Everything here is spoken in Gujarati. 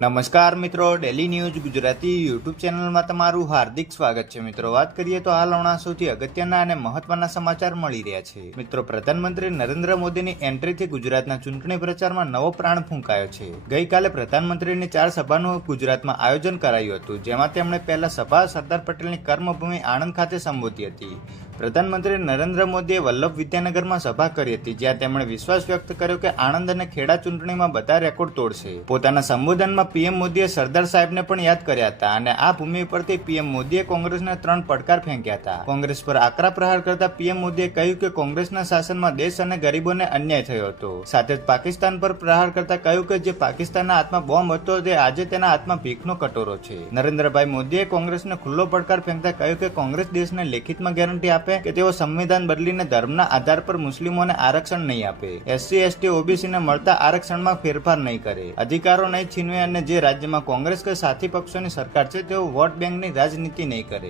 નમસ્કાર મિત્રો ડેલી ન્યૂઝ ગુજરાતી યુટ્યુબ ચેનલમાં તમારું હાર્દિક સ્વાગત છે. મિત્રો, વાત કરીએ તો હાલ હમણાં સૌથી અગત્યના અને મહત્વના સમાચાર મળી રહ્યા છે. મિત્રો, પ્રધાનમંત્રી નરેન્દ્ર મોદીની એન્ટ્રીથી ગુજરાતના ચૂંટણી પ્રચારમાં નવો પ્રાણ ફૂંકાયો છે. ગઈકાલે પ્રધાનમંત્રીની ચાર સભાનું ગુજરાતમાં આયોજન કરાયું હતું, જેમાં તેમણે પહેલા સભા સરદાર પટેલની કર્મભૂમિ આણંદ ખાતે સંબોધી હતી. પ્રધાનમંત્રી નરેન્દ્ર મોદીએ વલ્લભ વિદ્યાનગરમાં સભા કરી હતી, જ્યાં તેમણે વિશ્વાસ વ્યક્ત કર્યો કે આણંદ અને ખેડા ચૂંટણીમાં બધા રેકોર્ડ તોડશે. પોતાના સંબોધનમાં પીએમ મોદીએ સરદાર સાહેબને પણ યાદ કર્યા હતા અને આ ભૂમિ પરથી પીએમ મોદીએ કોંગ્રેસને ત્રણ પડકાર ફેંક્યા હતા. કોંગ્રેસ પર આકરા પ્રહાર કરતા પીએમ મોદીએ કહ્યું કે કોંગ્રેસના શાસનમાં દેશ અને ગરીબોને અન્યાય થયો હતો. સાથે જ પાકિસ્તાન પર પ્રહાર કરતા કહ્યું કે જે પાકિસ્તાનના હાથમાં બોમ્બ હતો, તે આજે તેના હાથમાં ભીખનો કટોરો છે. નરેન્દ્રભાઈ મોદીએ કોંગ્રેસને ખુલ્લો પડકાર ફેંકતા કહ્યું કે કોંગ્રેસ દેશને લેખિતમાં ગેરંટી આપે કે તેઓ સંવિધાન બદલીને ધર્મના આધાર પર મુસ્લિમોને આરક્ષણ નહીં આપે. એસસી, એસટી ઓબીસીને મળતા આરક્ષણમાં ફેરફાર નહીં કરે. અધિકારો નહીં છીનવે અને જે રાજ્યમાં કોંગ્રેસ કે સાથી પક્ષોની સરકાર છે, તેઓ વોટ બેંકની રાજનીતિ નહીં કરે.